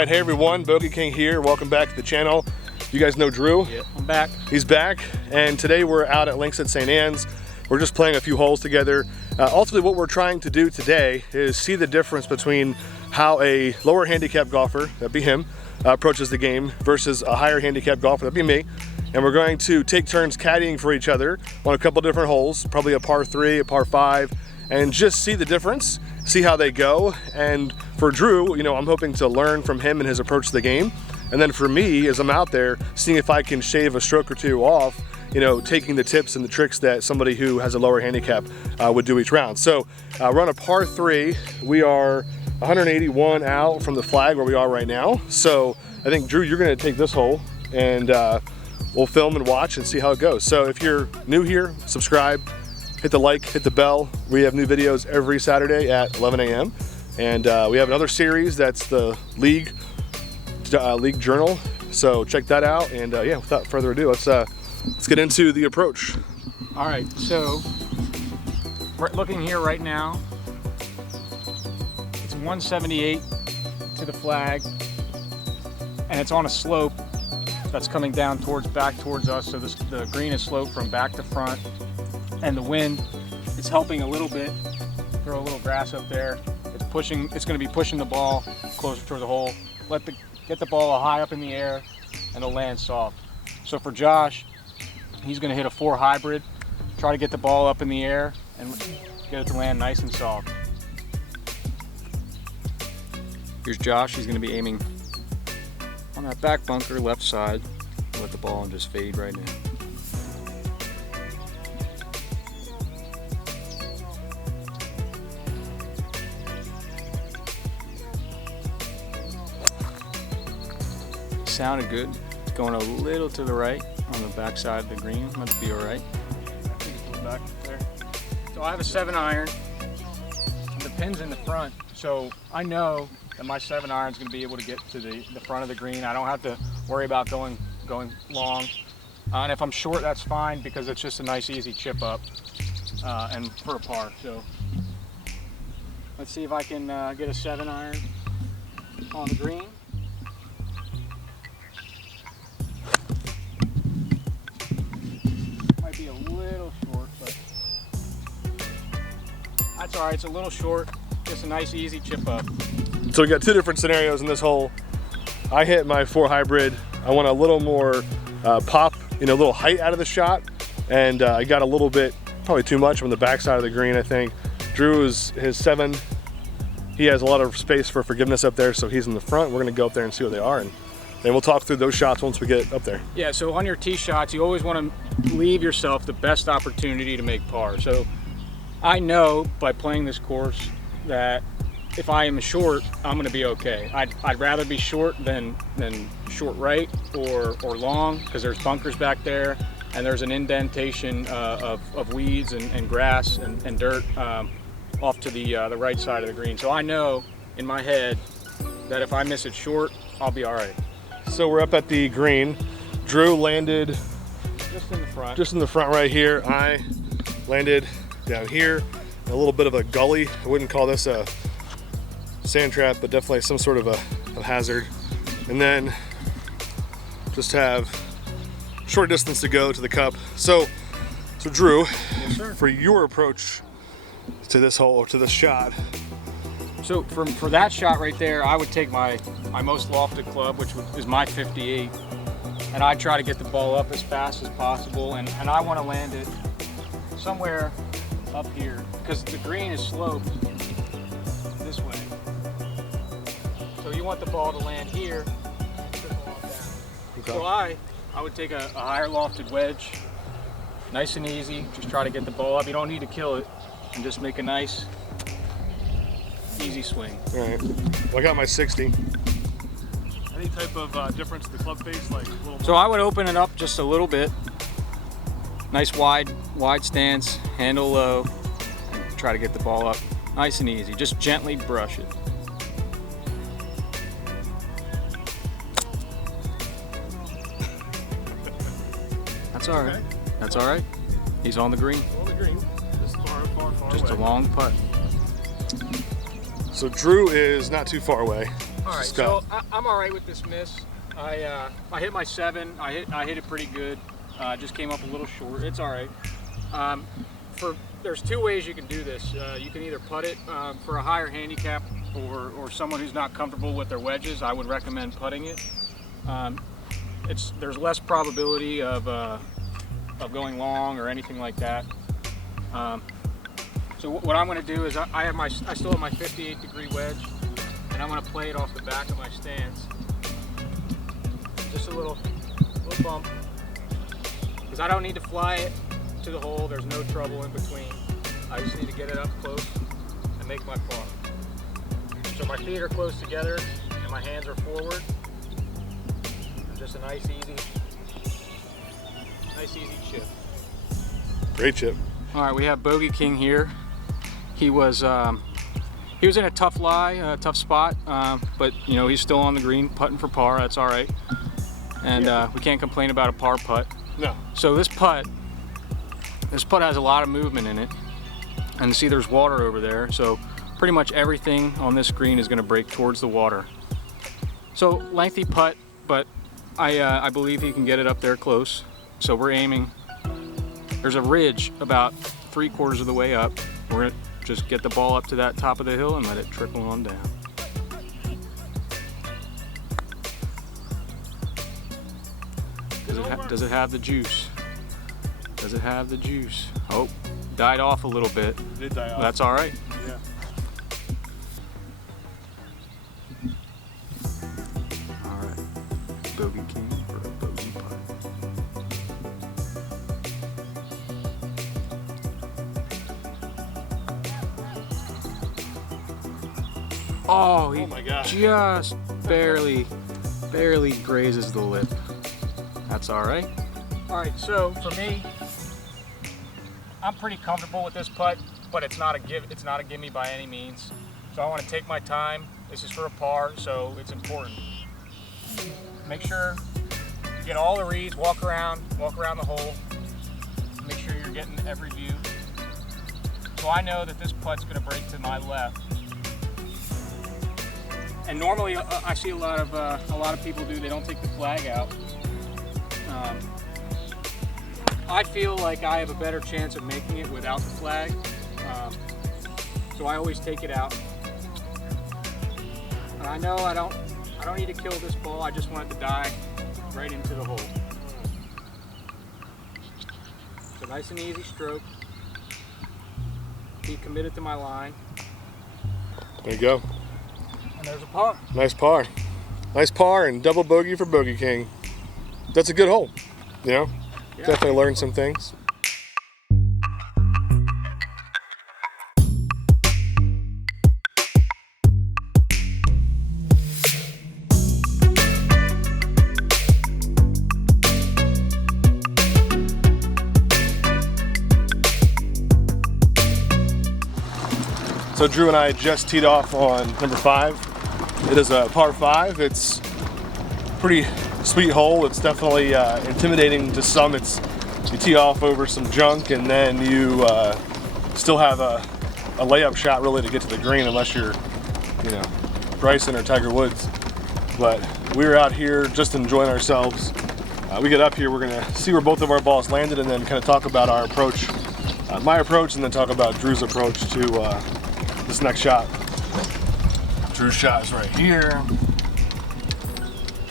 right, hey everyone, Bogey King here. Welcome back to the channel. You guys know Drew? Yeah, I'm back. He's back, and today we're out at Links at St. Anne's. We're just playing a few holes together. Ultimately, what we're trying to do today is see the difference between how a lower handicap golfer, that'd be him, approaches the game versus a higher handicap golfer, that'd be me. And we're going to take turns caddying for each other on a couple different holes, probably a par 3, a par 5, and just see the difference, see how they go. And for Drew, you know, I'm hoping to learn from him and his approach to the game. And then for me, as I'm out there, seeing if I can shave a stroke or two off, you know, taking the tips and the tricks that somebody who has a lower handicap would do each round. So we're on a par 3. We are 181 out from the flag where we are right now. So I think, Drew, you're gonna take this hole, and we'll film and watch and see how it goes. So if you're new here, subscribe, hit the like, hit the bell. We have new videos every Saturday at 11 a.m. And we have another series that's the League Journal. So check that out. And yeah, without further ado, let's get into the approach. All right, so we're looking here right now. It's 178 to the flag, and it's on a slope that's coming down back towards us. So the green is sloped from back to front, and the wind is helping a little bit. Throw a little grass up there. It's going to be pushing the ball closer to the hole. Get the ball high up in the air, and it'll land soft. So for Josh, he's going to hit a 4 hybrid, try to get the ball up in the air and get it to land nice and soft. Here's Josh. He's going to be aiming on that back bunker left side. Let the ball just fade right in. Sounded good. It's going a little to the right on the back side of the green. Must be all right. I think it's back there. So I have a 7-iron, and the pin's in the front. So I know that my 7-iron is going to be able to get to the front of the green. I don't have to worry about going long. And if I'm short, that's fine, because it's just a nice easy chip up and for a par. So let's see if I can get a 7-iron on the green. Be a little short, but that's all right. It's a little short, just a nice easy chip up. So we got two different scenarios in this hole. I hit my 4 hybrid. I want a little more pop, you know, a little height out of the shot, and I got a little bit, probably too much on the back side of the green, I think. Drew is his 7. He has a lot of space for forgiveness up there, so he's in the front. We're gonna go up there and see what they are, and then we'll talk through those shots once we get up there. Yeah, so on your tee shots, you always want to leave yourself the best opportunity to make par. So I know by playing this course that if I am short, I'm going to be okay. I'd rather be short than short right or long, because there's bunkers back there, and there's an indentation of weeds and grass and dirt off to the right side of the green. So I know in my head that if I miss it short, I'll be all right. So we're up at the green. Drew landed just in the front right here. I landed down here, a little bit of a gully. I wouldn't call this a sand trap, but definitely some sort of a hazard. And then just have short distance to go to the cup. So Drew, yes, sir, for your approach to this hole, or to this shot. So for that shot right there, I would take my most lofted club, which is my 58, and I try to get the ball up as fast as possible, and I want to land it somewhere up here, because the green is sloped this way. So you want the ball to land here and trickle on down. Okay. So I would take a higher lofted wedge, nice and easy. Just try to get the ball up. You don't need to kill it, and just make a nice easy swing. All right. Well, I got my 60. Any type of difference in the club face, like a little more? So I would open it up just a little bit. Nice wide stance, handle low, and try to get the ball up nice and easy. Just gently brush it. That's all right. Okay. That's all right. He's on the green. On the green. Just far Just away. A long putt. So Drew is not too far away. All right, so I'm all right with this miss. I hit my 7. I hit it pretty good. Just came up a little short. It's all right. There's 2 ways you can do this. You can either putt it for a higher handicap, or someone who's not comfortable with their wedges. I would recommend putting it. There's less probability of going long or anything like that. So what I'm going to do is I still have my 58-degree wedge, and I'm going to play it off the back of my stance. Just a little bump, because I don't need to fly it to the hole. There's no trouble in between. I just need to get it up close and make my par. So my feet are close together and my hands are forward. And just a nice easy chip. Great chip. All right, we have Bogey King here. He was in a tough lie, a tough spot, but you know, he's still on the green, putting for par. That's all right. And we can't complain about a par putt. No. So this putt has a lot of movement in it, and see there's water over there. So pretty much everything on this green is going to break towards the water. So lengthy putt, but I believe he can get it up there close. So we're aiming. There's a ridge about 3/4 of the way up. We're going to just get the ball up to that top of the hill and let it trickle on down. Does it have the juice? Does it have the juice? Oh, died off a little bit. It did die off. That's all right. Yeah. All right. Bogey King for a bogey putt. Oh, he my gosh. just barely grazes the lip. That's all right. All right, so for me, I'm pretty comfortable with this putt, but it's not a gimme by any means. So I want to take my time. This is for a par, so it's important. Make sure you get all the reads, walk around the hole. Make sure you're getting every view. So I know that this putt's going to break to my left. And normally I see a lot of people do. They don't take the flag out. I feel like I have a better chance of making it without the flag, so I always take it out. And I know I don't need to kill this ball. I just want it to die right into the hole. So nice and easy stroke. Be committed to my line. There you go. And there's a par. Nice par. Nice par and double bogey for Bogey King. That's a good hole, you know? Yeah. Definitely learned some things. So Drew and I just teed off on number 5. It is a par 5. It's pretty sweet hole. It's definitely intimidating to some. You tee off over some junk, and then you still have a layup shot really to get to the green, unless you're, you know, Bryson or Tiger Woods. But we're out here just enjoying ourselves. We get up here, we're gonna see where both of our balls landed, and then kind of talk about our approach, my approach, and then talk about Drew's approach to this next shot. Drew's shot is right here.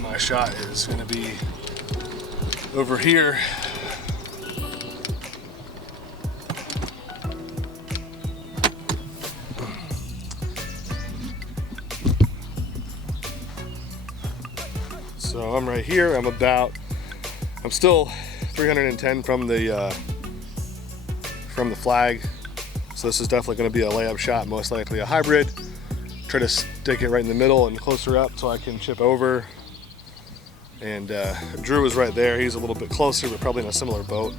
My shot is going to be over here. So I'm right here. I'm still 310 from the flag. So this is definitely going to be a layup shot, most likely a hybrid. Try to stick it right in the middle and closer up so I can chip over. And Drew is right there. He's a little bit closer, but probably in a similar boat.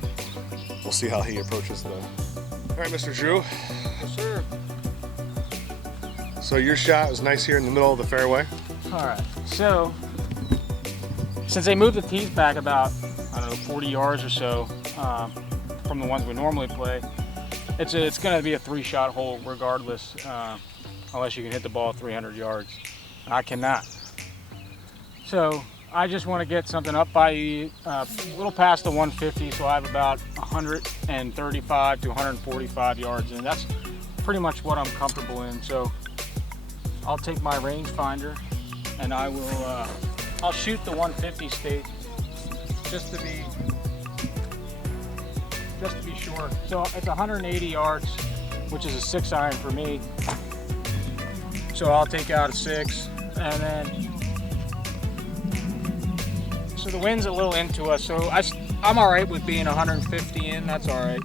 We'll see how he approaches though. All right, Mr. Drew. Yes, sir. So your shot was nice here in the middle of the fairway. All right, so since they moved the tees back about, I don't know, 40 yards or so from the ones we normally play, it's going to be a 3-shot hole regardless, unless you can hit the ball 300 yards. I cannot. So I just want to get something up by a little past the 150, so I have about 135 to 145 yards in. That's pretty much what I'm comfortable in. So I'll take my rangefinder and I will I'll shoot the 150 stake just to be sure. So it's 180 yards, which is a 6-iron for me. So I'll take out a 6, and then so the wind's a little into us. So I'm all right with being 150 in. That's all right.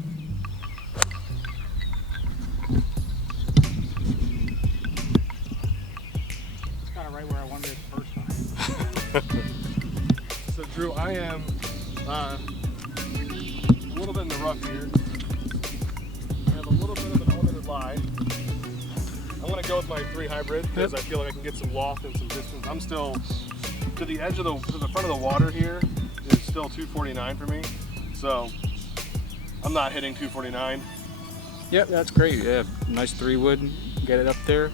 It's kind of right where I wanted it the first time. So Drew, I am a little bit in the rough here. I have a little bit of an elevated lie. I'm going to go with my 3 hybrid because I feel like I can get some loft and some distance. I'm still to the edge of to the front of the water here is still 249 for me. So I'm not hitting 249. Yep, that's great. Yeah, nice 3-wood. Get it up there.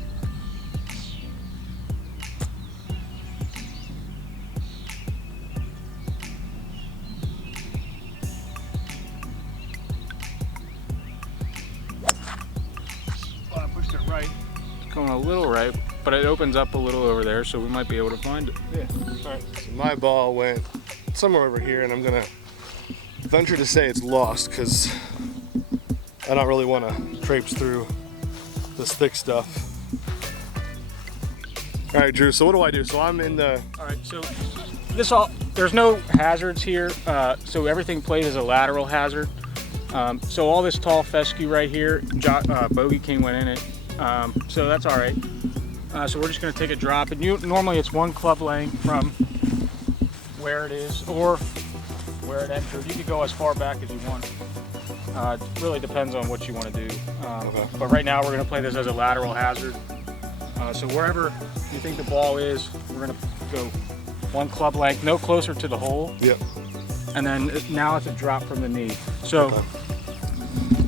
I pushed it right. Going a little right, but it opens up a little over there, so we might be able to find it. Yeah. All right. So my ball went somewhere over here, and I'm gonna venture to say it's lost because I don't really want to traipse through this thick stuff. All right, Drew. So what do I do? So I'm in the. All right. So there's no hazards here. So everything plays as a lateral hazard. So all this tall fescue right here, Bogey King went in it. So that's all right. So we're just going to take a drop, and normally it's 1 club length from where it is or where it entered. You could go as far back as you want. It really depends on what you want to do. Okay. But right now we're going to play this as a lateral hazard. So wherever you think the ball is, we're going to go 1 club length, no closer to the hole. Yep. And then now it's a drop from the knee. So. Okay.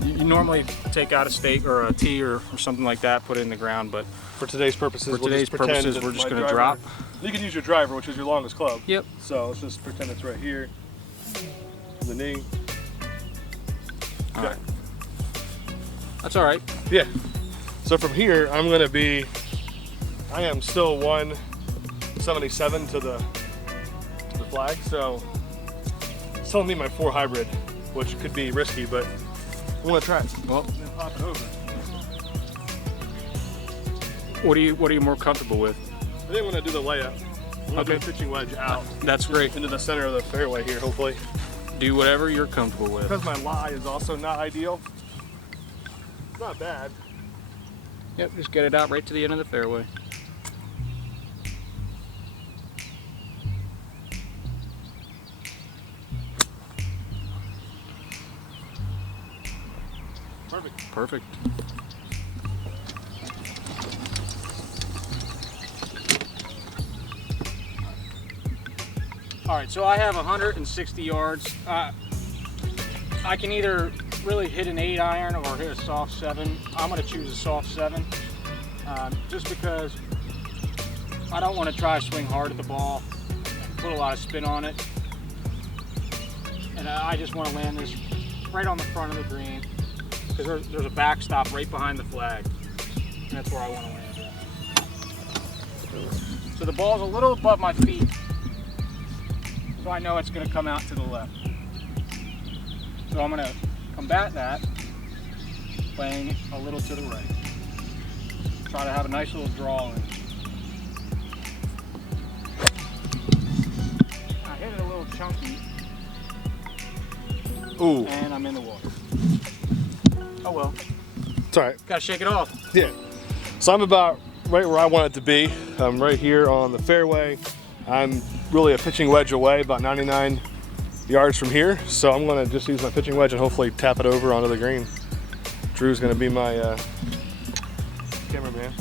You normally take out a stake or a tee or something like that, put it in the ground, but For today's purposes, we're just going to drop. You can use your driver, which is your longest club. Yep. So let's just pretend it's right here. The knee. All right. That's all right. Yeah. So from here, I am still 177 to the flag. So it's telling me my 4 hybrid, which could be risky, but I'm gonna try it. Well, then pop it over. what are you more comfortable with? I think I'm gonna do the layup. I'm gonna do the pitching wedge out. That's great. Into the center of the fairway here, hopefully. Do whatever you're comfortable with. Because my lie is also not ideal. It's not bad. Yep, just get it out right to the end of the fairway. Perfect. Perfect. All right, so I have 160 yards. I can either really hit an 8-iron or hit a soft 7. I'm going to choose a soft 7 just because I don't want to try to swing hard at the ball and put a lot of spin on it. And I just want to land this right on the front of the green because there's a backstop right behind the flag. And that's where I want to land it. So the ball's a little above my feet. So I know it's going to come out to the left. So I'm going to combat that, playing it a little to the right. Try to have a nice little draw in. I hit it a little chunky. Ooh. And I'm in the water. Oh well. It's all right. Gotta shake it off. Yeah. So I'm about right where I want it to be. I'm right here on the fairway. I'm really a pitching wedge away, about 99 yards from here. So I'm gonna just use my pitching wedge and hopefully tap it over onto the green. Drew's gonna be my cameraman.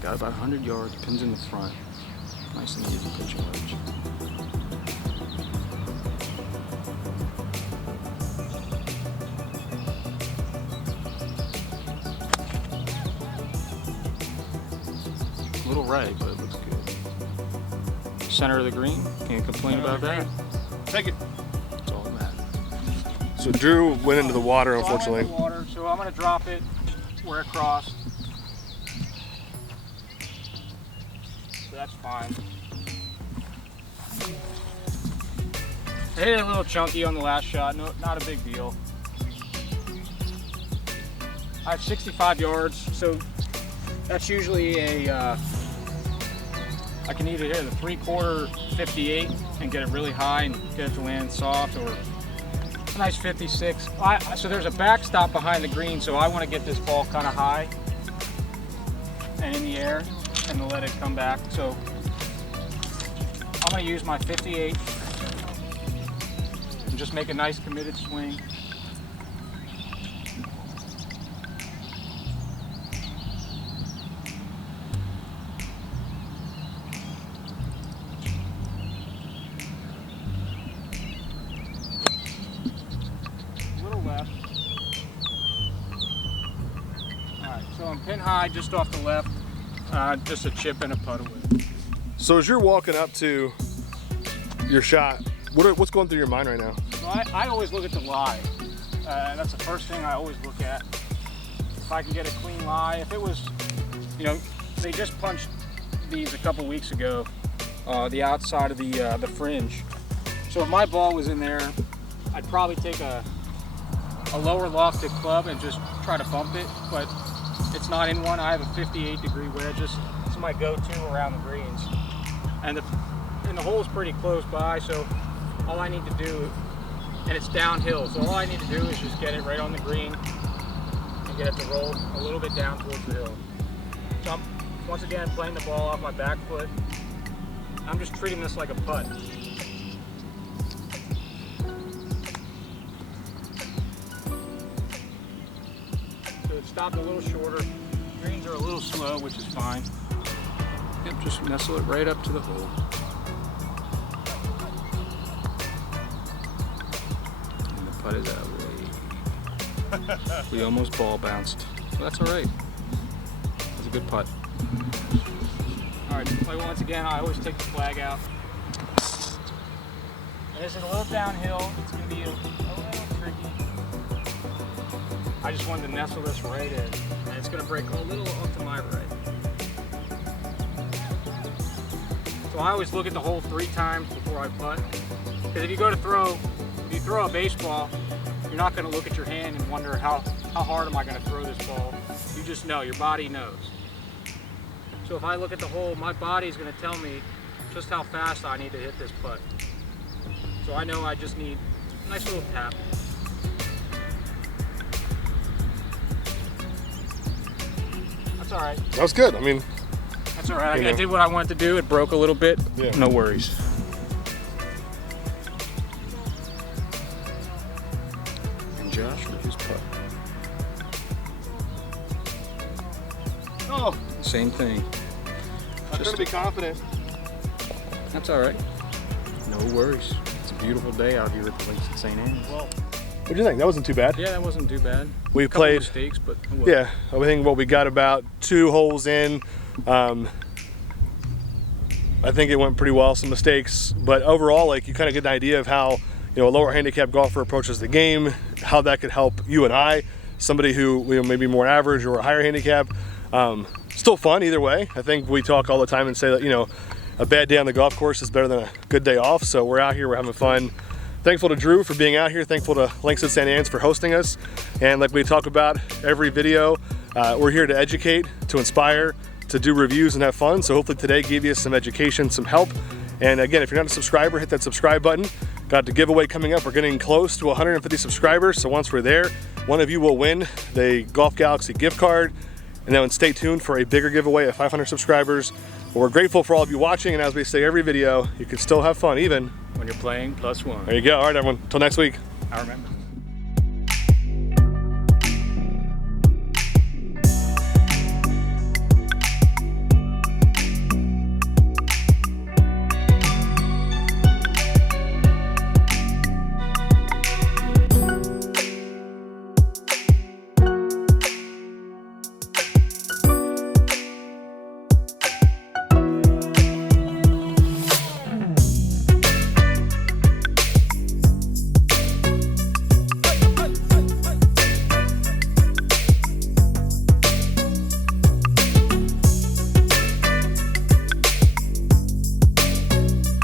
Got about 100 yards, pins in the front. Nice and easy pitching wedge. A little right, but it looks good. Center of the green, can't complain about that. Take it. That's all that matters. So Drew went into the water, So unfortunately. I went in the water, so I'm going to drop it where it crossed. So that's fine. I hit it a little chunky on the last shot, no, not a big deal. I have 65 yards, so that's usually a, I can either hit a 3/4 58 and get it really high and get it to land soft, or a nice 56. So there's a backstop behind the green, so I want to get this ball kind of high and in the air and to let it come back. So I'm going to use my 58 and just make a nice committed swing. A little left. Alright, so I'm pin high just off the left, just a chip and a putt away. So as you're walking up to your shot, what's going through your mind right now? So I always look at the lie. That's the first thing I always look at. If I can get a clean lie. If it was, you know, they just punched these a couple weeks ago, the outside of the fringe. So if my ball was in there, I'd probably take a lower lofted club and just try to bump it, but it's not in one. I have a 58-degree wedge. It's my go-to around the greens. And the hole's pretty close by, so all I need to do, and it's downhill, so all I need to do is just get it right on the green and get it to roll a little bit down towards the hill. So I'm, once again, playing the ball off my back foot. I'm just treating this like a putt. So it stopped a little shorter. Greens are a little slow, which is fine. Yep, just nestle it right up to the hole. And the putt is out way. We almost ball bounced. Well, that's all right. That was a good putt. All right, play once again. I always take the flag out. And this is a little downhill. It's going to be a little tricky. I just wanted to nestle this right in. And it's going to break a little off to my right. So I always look at the hole 3 times before I putt. Because if you throw a baseball, you're not going to look at your hand and wonder how hard am I going to throw this ball. You just know, your body knows. So if I look at the hole, my body's going to tell me just how fast I need to hit this putt. So I know I just need a nice little tap. That's all right. That was good. I mean, that's all right. I did what I wanted to do. It broke a little bit. Yeah. No worries. And Josh with his putt. oh, Same thing. I'm trying to be confident. That's all right. No worries. It's a beautiful day out here at the links at St. Anne's. Well, what do you think? That wasn't too bad. Yeah, that wasn't too bad. We Couple played. mistakes, but Yeah, I think what we got about 2 holes in. I think it went pretty well. Some mistakes, but overall, like, you kind of get an idea of how, you know, a lower handicap golfer approaches the game, how that could help you and I, somebody who, you know, maybe more average or a higher handicap. Still fun either way. I think we talk all the time and say that, you know, a bad day on the golf course is better than a good day off. So we're out here, we're having fun. Thankful to Drew for being out here. Thankful to Links at St. Anne's for hosting us. And like we talk about every video, we're here to educate, to inspire, to do reviews and have fun. So hopefully today gave you some education, some help. And again, if you're not a subscriber, hit that subscribe button. Got the giveaway coming up. We're getting close to 150 subscribers. So once we're there, one of you will win the Golf Galaxy gift card. And then stay tuned for a bigger giveaway at 500 subscribers. But we're grateful for all of you watching. And as we say every video, you can still have fun even when you're playing +1. There you go. All right, everyone. Until next week. I remember.